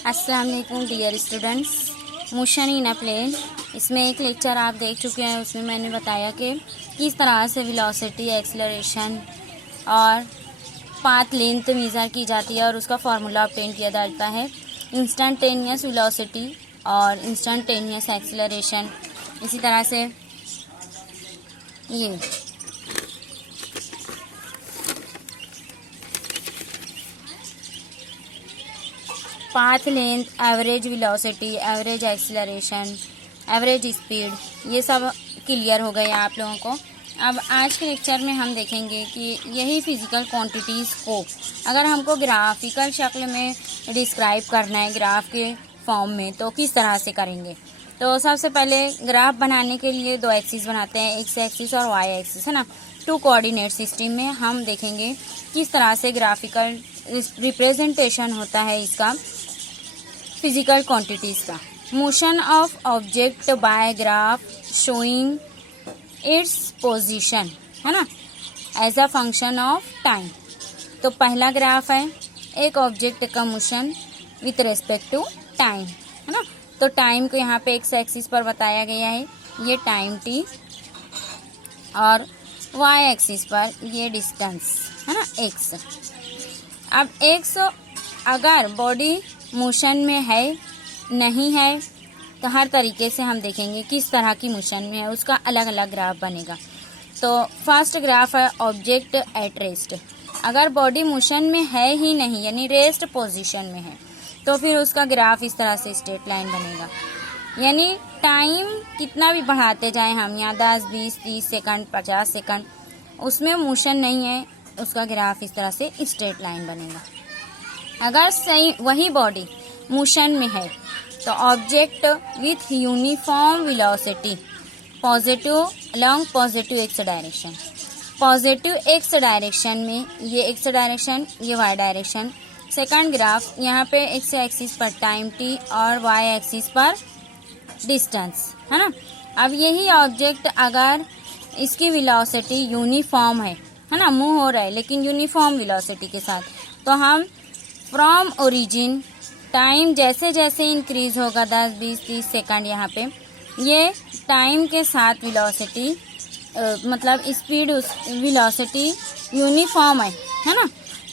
अस्सलाम वालेकुम dear students, motion in a plane. इसमें एक लेक्चर आप देख चुके हैं। उसमें मैंने बताया कि किस तरह से वेलोसिटी, एक्सेलरेशन और पाथ लेंथ मेज़र की जाती है और उसका फार्मूला ऑब्टेन किया जाता है। इंस्टेंटेनियस वेलोसिटी और इंस्टेंटेनियस एक्सेलरेशन। इसी तरह से ये path length, average velocity, average acceleration, average speed, ये सब क्लियर हो गए आप लोगों को। अब आज के लेक्चर में हम देखेंगे कि यही फिज़िकल क्वांटिटीज़ को अगर हमको ग्राफिकल शक्ल में डिस्क्राइब करना है, ग्राफ के फॉर्म में, तो किस तरह से करेंगे। तो सबसे पहले ग्राफ बनाने के लिए दो एक्सिस बनाते हैं, एक्स एक्सिस और वाई एक्सिस, है ना। टू कोऑर्डिनेट सिस्टम में हम देखेंगे किस तरह से ग्राफिकल रिप्रेजेंटेशन होता है इसका फिजिकल क्वांटिटीज़ का। Motion of object by graph showing its position, है ना, as a function of time. तो पहला ग्राफ है एक ऑब्जेक्ट का motion with respect to time, है ना। तो टाइम को यहाँ पे एक्स एक्सिस पर बताया गया है, ये टाइम टी, और वाई एक्सिस पर ये डिस्टेंस, है ना, एक्स। अब एक्स अगर बॉडी मोशन में है नहीं है तो हर तरीके से हम देखेंगे किस तरह की मोशन में है, उसका अलग अलग ग्राफ बनेगा। तो फर्स्ट ग्राफ है ऑब्जेक्ट एट रेस्ट। अगर बॉडी मोशन में है ही नहीं, यानी रेस्ट पोजीशन में है, तो फिर उसका ग्राफ इस तरह से स्ट्रेट लाइन बनेगा। यानी टाइम कितना भी बढ़ाते जाएं हम, यहाँ 10, 20, 30 सेकंड, 50 सेकंड, उसमें मोशन नहीं है, उसका ग्राफ इस तरह से स्ट्रेट लाइन बनेगा। अगर सही वही बॉडी मोशन में है तो object with uniform velocity positive along positive x direction, positive x direction में, ये एक्स डायरेक्शन, ये वाई डायरेक्शन। सेकंड ग्राफ यहाँ पे एक्स एक्सिस पर टाइम टी और वाई एक्सिस पर डिस्टेंस, है ना। अब यही ऑब्जेक्ट अगर इसकी वेलोसिटी यूनिफॉर्म है ना, मूव हो रहा है लेकिन यूनिफॉर्म वेलोसिटी के साथ, तो हम फ्रॉम ओरिजिन टाइम जैसे जैसे इंक्रीज होगा 10, 20, 30 सेकंड, यहाँ पे ये टाइम के साथ वेलोसिटी मतलब स्पीड, वेलोसिटी यूनिफॉर्म है ना,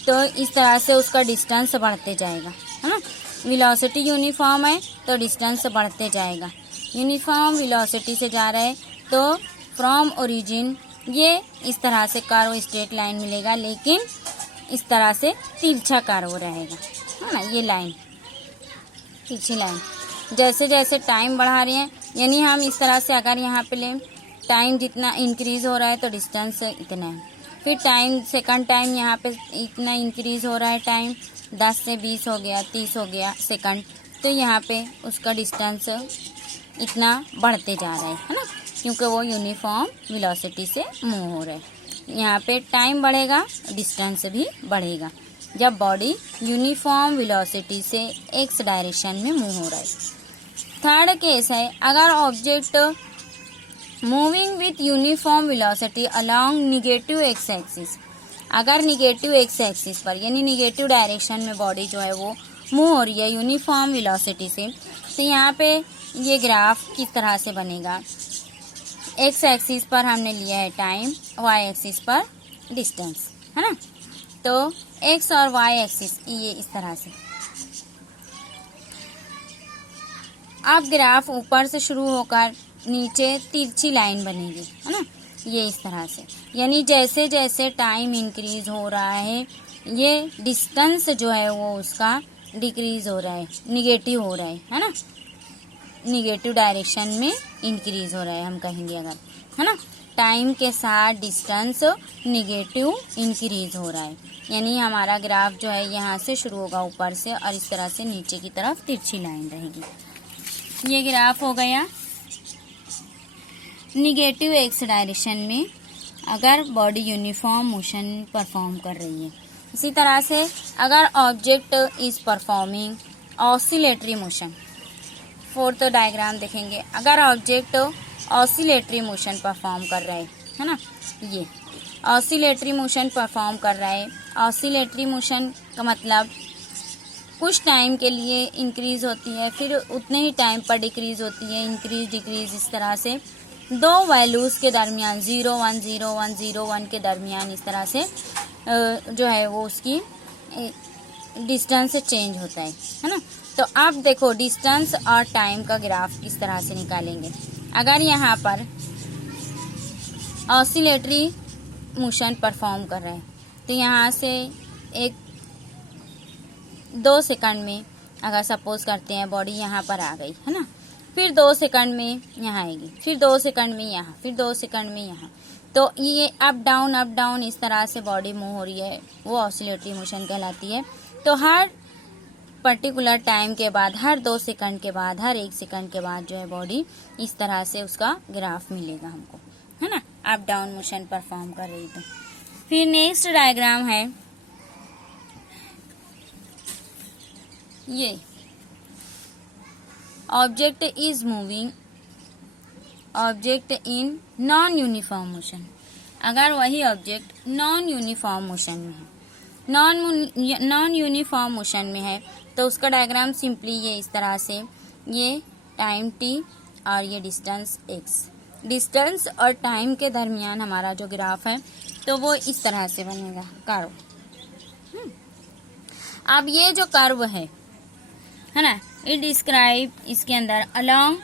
तो इस तरह से उसका डिस्टेंस बढ़ते जाएगा, है ना। वेलोसिटी यूनिफॉर्म है तो डिस्टेंस बढ़ते जाएगा। यूनिफॉर्म वेलोसिटी से जा रहा है तो फ्रॉम ओरिजिन ये इस तरह से कर्व स्ट्रेट लाइन मिलेगा, लेकिन इस तरह से तिरछा कर्व रहेगा, है ना। ये लाइन तिरछी लाइन, जैसे जैसे टाइम बढ़ा रहे हैं, यानी हम इस तरह से अगर यहाँ पे लें, टाइम जितना इंक्रीज हो रहा है तो डिस्टेंस इतना है। फिर टाइम सेकंड टाइम यहाँ पे इतना इंक्रीज हो रहा है, टाइम 10 से 20 हो गया, 30 हो गया सेकंड, तो यहाँ पे उसका डिस्टेंस इतना बढ़ते जा रहा है ना, क्योंकि वो यूनिफॉर्म वेलोसिटी से मूव हो रहा है। यहाँ पे टाइम बढ़ेगा, डिस्टेंस भी बढ़ेगा जब बॉडी यूनिफॉर्म वेलोसिटी से एक्स डायरेक्शन में मूव हो रहा है। थर्ड केस है अगर object moving with uniform velocity along negative x axis, अगर निगेटिव एक्स एक्सिस पर यानी निगेटिव डायरेक्शन में बॉडी जो है वो मूव हो रही है यूनिफॉर्म वेलोसिटी से, तो यहाँ पे ये ग्राफ किस तरह से बनेगा। एक्स एक्सिस पर हमने लिया है टाइम, वाई एक्सिस पर डिस्टेंस, है ना। तो एक्स और वाई एक्सिस ये इस तरह से। अब ग्राफ ऊपर से शुरू होकर नीचे तिरछी लाइन बनेगी, है ना, ये इस तरह से। यानी जैसे जैसे टाइम इंक्रीज हो रहा है, ये डिस्टेंस जो है वो उसका डिक्रीज हो रहा है, निगेटिव हो रहा है ना, निगेटिव डायरेक्शन में इंक्रीज हो रहा है हम कहेंगे अगर, है ना। टाइम के साथ डिस्टेंस निगेटिव इंक्रीज हो रहा है, यानी हमारा ग्राफ जो है यहाँ से शुरू होगा ऊपर से और इस तरह से नीचे की तरफ तिरछी लाइन रहेगी। ये ग्राफ हो गया निगेटिव एक्स डायरेक्शन में अगर बॉडी यूनिफॉर्म मोशन परफॉर्म कर रही है। इसी तरह से अगर object is performing oscillatory motion, fourth diagram देखेंगे, अगर ऑब्जेक्ट ऑसिलेटरी मोशन परफॉर्म कर रहा है ना, ये ऑसिलेटरी मोशन परफॉर्म कर रहा है। ऑसिलेटरी मोशन का मतलब कुछ टाइम के लिए इंक्रीज होती है, फिर उतने ही टाइम पर डिक्रीज होती है, इंक्रीज डिक्रीज, इस तरह से दो वैल्यूज़ के दरमियान 0 1 0 1 0 1 के दरमियान इस तरह से जो है वो उसकी डिस्टेंस चेंज होता है ना। तो आप देखो डिस्टेंस और टाइम का ग्राफ किस तरह से निकालेंगे। अगर यहाँ पर ऑसिलेटरी मोशन परफॉर्म कर रहे हैं तो यहाँ से एक 2 सेकंड में अगर सपोज करते हैं बॉडी यहाँ पर आ गई है ना, फिर 2 सेकंड में यहाँ आएगी, फिर 2 सेकंड में यहाँ, फिर 2 सेकंड में यहाँ, तो ये अप डाउन इस तरह से बॉडी मूव हो रही है, वो ऑसिलेटरी मोशन कहलाती है। तो हर पर्टिकुलर टाइम के बाद, हर 2 सेकंड के बाद, हर 1 सेकंड के बाद जो है बॉडी इस तरह से उसका ग्राफ मिलेगा हमको, है ना, अप डाउन मोशन परफॉर्म कर रही। तो फिर नेक्स्ट डायग्राम है ये, object is moving, object in non uniform motion. अगर वही ऑब्जेक्ट नॉन यूनिफॉर्म मोशन में है, नॉन यूनिफॉर्म मोशन में है, तो उसका डायग्राम सिंपली ये इस तरह से, ये टाइम t और ये डिस्टेंस x, डिस्टेंस और टाइम के दरमियान हमारा जो ग्राफ है तो वो इस तरह से बनेगा कर्व। अब ये जो कर्व है ना, इट डिस्क्राइब इसके अंदर अलोंग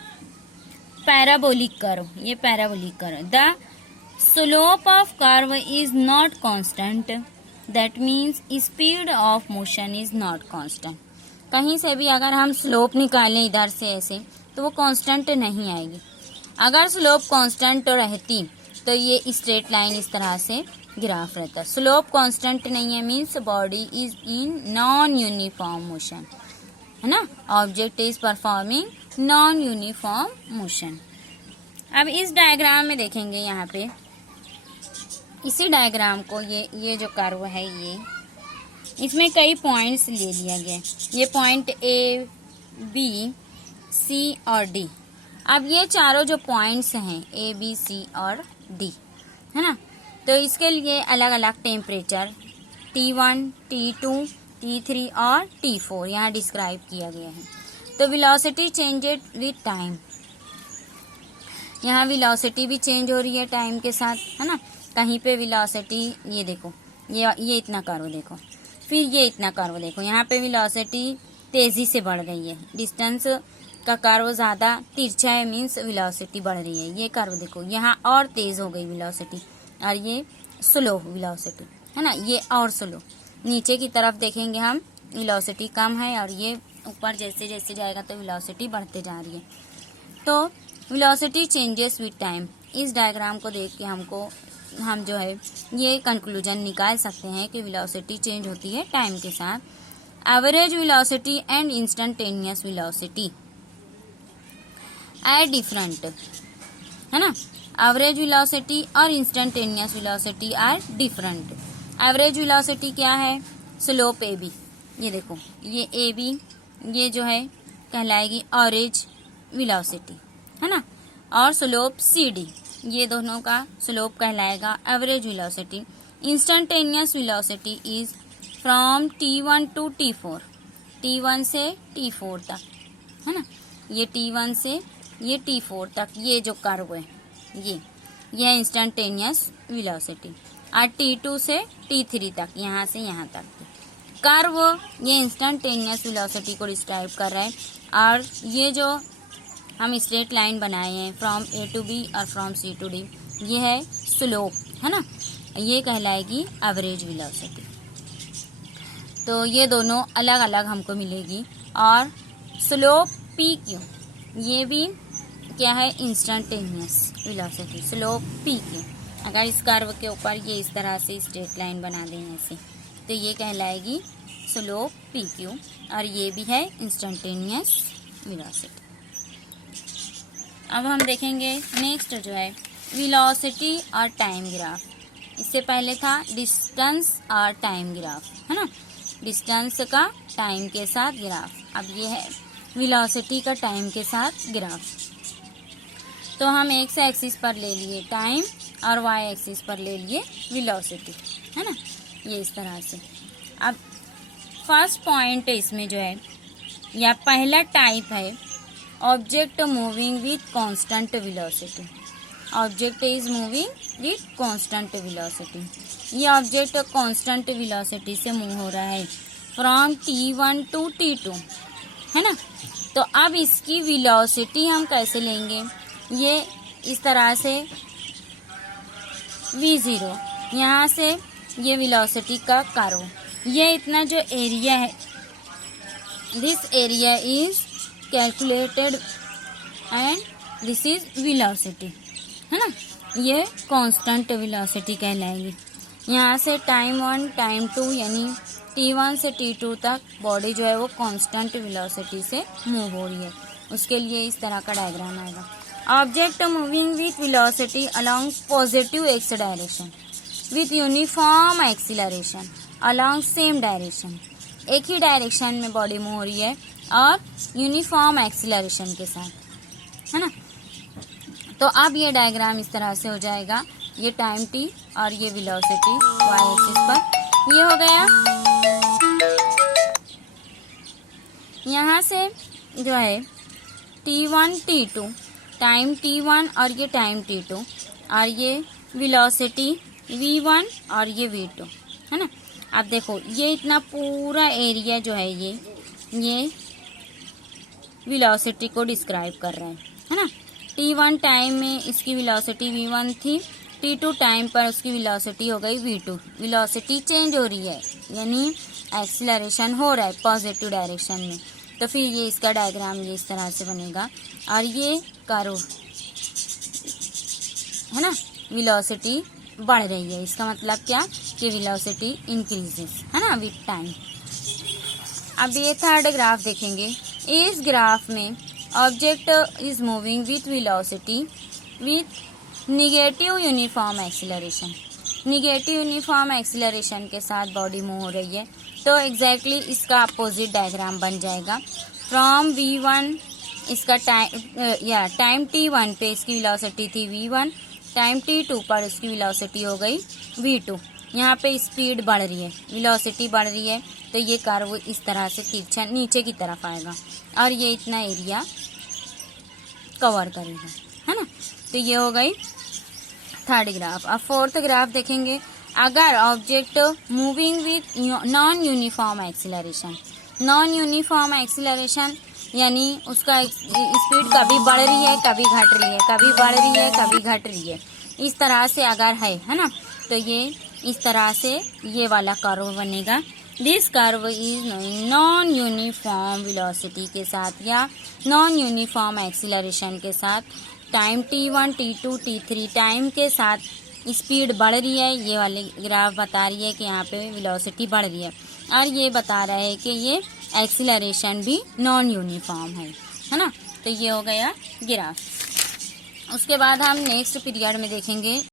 पैराबोलिक कर्व, ये parabolic curve. The slope of curve is not constant, that means speed of motion is not constant. कहीं से भी अगर हम स्लोप निकालें इधर से ऐसे तो वो कांस्टेंट नहीं आएगी। अगर स्लोप कांस्टेंट रहती तो ये स्ट्रेट लाइन इस तरह से ग्राफ रहता। स्लोप कांस्टेंट नहीं है means body is in non uniform motion, है ना, object is performing non uniform motion. अब इस डायग्राम में देखेंगे यहाँ पे, इसी डायग्राम को ये जो कर्व है ये, इसमें कई पॉइंट्स ले लिया गया है। ये पॉइंट A, B, C और D। अब ये चारों जो पॉइंट्स हैं A, B, C और D, है ना, तो इसके लिए अलग अलग टेम्परेचर T1, T2, T3 और T4 यहाँ डिस्क्राइब किया गया है। तो वेलोसिटी चेंजेड विद टाइम, यहाँ वेलोसिटी भी चेंज हो रही है टाइम के साथ, है ना। कहीं पे वेलोसिटी, ये देखो ये इतना कर्व देखो, फिर ये इतना कर्व देखो, यहाँ पे वेलोसिटी तेजी से बढ़ रही है, डिस्टेंस का कर्व ज़्यादा तिरछा है मीन्स वेलोसिटी बढ़ रही है। ये कर्व देखो यहाँ और तेज हो गई वेलोसिटी, और ये स्लो वेलोसिटी, है ना, ये और स्लो। नीचे की तरफ देखेंगे हम वेलोसिटी कम है, और ये ऊपर जैसे जैसे जाएगा तो वेलोसिटी बढ़ते जा रही है। तो वेलोसिटी चेंजेस विद टाइम, इस डायग्राम को देख के हम जो है ये कंक्लूजन निकाल सकते हैं कि वेलोसिटी चेंज होती है टाइम के साथ। Average velocity and instantaneous velocity are different, है ना, एवरेज वेलोसिटी और instantaneous velocity are different. Average velocity क्या है, स्लोप AB, ये देखो ये AB ये जो है कहलाएगी एवरेज वेलोसिटी, है ना, और स्लोप CD, ये दोनों का स्लोप कहलाएगा average velocity. Instantaneous velocity is from T1 to T4, T1 से T4 तक, है ना, ये T1 से ये T4 तक, ये जो कर्व है ये इंस्टेंटेनियस वेलोसिटी, और T2 से T3 तक, यहाँ से यहाँ तक कर्व ये इंस्टेंटेनियस वेलोसिटी को डिस्क्राइब कर रहा है। और ये जो हम स्ट्रेट लाइन बनाए हैं फ्रॉम A टू B और फ्रॉम C टू D, ये है स्लोप, है ना, ये कहलाएगी एवरेज वेलोसिटी। तो ये दोनों अलग अलग हमको मिलेगी। और स्लोप PQ, ये भी क्या है, इंस्टेंटेनियस वेलोसिटी, स्लोप PQ। अगर इस कर्व के ऊपर ये इस तरह से स्ट्रेट लाइन बना दें ऐसे, तो ये कहलाएगी स्लोप PQ, और ये भी है इंस्टेंटेनियस वेलोसिटी। अब हम देखेंगे नेक्स्ट जो है वेलोसिटी और टाइम ग्राफ। इससे पहले था डिस्टेंस और टाइम ग्राफ, है ना, डिस्टेंस का टाइम के साथ ग्राफ। अब ये है वेलोसिटी का टाइम के साथ ग्राफ। तो हम एक्स एक्सिस पर ले लिए टाइम और वाई एक्सिस पर ले लिए वेलोसिटी, है ना, ये इस तरह से। अब फर्स्ट पॉइंट इसमें जो है या पहला टाइप है object moving with constant velocity. Object is moving with constant velocity. ये ऑब्जेक्ट कांस्टेंट वेलोसिटी से मूव हो रहा है फ्रॉम T1 टू T2, है ना। तो अब इसकी वेलोसिटी हम कैसे लेंगे, ये इस तरह से V0, यहाँ से ये वेलोसिटी का कर्व, ये इतना जो एरिया है, this area is calculated and this is velocity, है ना। ये कांस्टेंट वेलोसिटी कहलाएगी। यहाँ से टाइम 1 टाइम 2 यानी T1 से T2 तक बॉडी जो है वो कांस्टेंट वेलोसिटी से मूव हो रही है, उसके लिए इस तरह का डायग्राम आएगा। Object moving with velocity along positive x direction with uniform acceleration along same direction. एक ही डायरेक्शन में बॉडी मूव हो रही है और यूनिफॉर्म एक्सीलरेशन के साथ, है ना। तो अब ये डायग्राम इस तरह से हो जाएगा, ये टाइम t और ये वेलोसिटी y एक्सिस पर, ये हो गया। यहाँ से जो है T1 T2, टाइम T1 और ये टाइम T2 और ये वेलोसिटी V1 और ये V2, है ना। अब देखो ये इतना पूरा एरिया जो है ये वेलोसिटी को डिस्क्राइब कर रहा है ना। T1 टाइम में इसकी वेलोसिटी V1 थी, T2 टाइम पर उसकी वेलोसिटी हो गई V2। वेलोसिटी चेंज हो रही है यानी एक्सीलरेशन हो रहा है पॉजिटिव डायरेक्शन में। तो फिर ये इसका डायग्राम ये इस तरह से बनेगा और ये कर्व, है ना, वेलोसिटी बढ़ रही है। इसका मतलब क्या कि वेलोसिटी इंक्रीजेस, है ना, विथ टाइम। अब ये थर्ड ग्राफ देखेंगे। इस ग्राफ में object is moving with velocity with negative uniform acceleration. Negative uniform acceleration के साथ बॉडी मूव हो रही है, तो एग्जैक्टली इसका अपोजिट डायग्राम बन जाएगा। फ्रॉम V1 इसका टाइम T1 पे इसकी वेलोसिटी थी V1, टाइम T2 पर इसकी वेलोसिटी हो गई V2। यहाँ पे स्पीड बढ़ रही है, वेलोसिटी बढ़ रही है, तो ये कर्व इस तरह से तिरछा नीचे की तरफ आएगा और ये इतना एरिया कवर करेगा, है ना। तो ये हो गई थर्ड ग्राफ। अब फोर्थ ग्राफ देखेंगे। अगर object moving with non uniform acceleration, non uniform acceleration यानी उसका स्पीड कभी बढ़ रही है कभी घट रही है, कभी बढ़ रही है कभी घट रही है, इस तरह से अगर है ना, तो ये इस तरह से ये वाला कर्व बनेगा। This curve is non uniform velocity के साथ या नॉन यूनिफॉर्म एक्सीलरेशन के साथ time T1 T2 T3 time के साथ स्पीड बढ़ रही है। ये वाली ग्राफ बता रही है कि यहाँ पे वेलोसिटी बढ़ रही है और ये बता रहा है कि ये एक्सीलरेशन भी नॉन यूनिफॉर्म है ना। तो ये हो गया ग्राफ। उसके बाद हम नेक्स्ट पीरियड में देखेंगे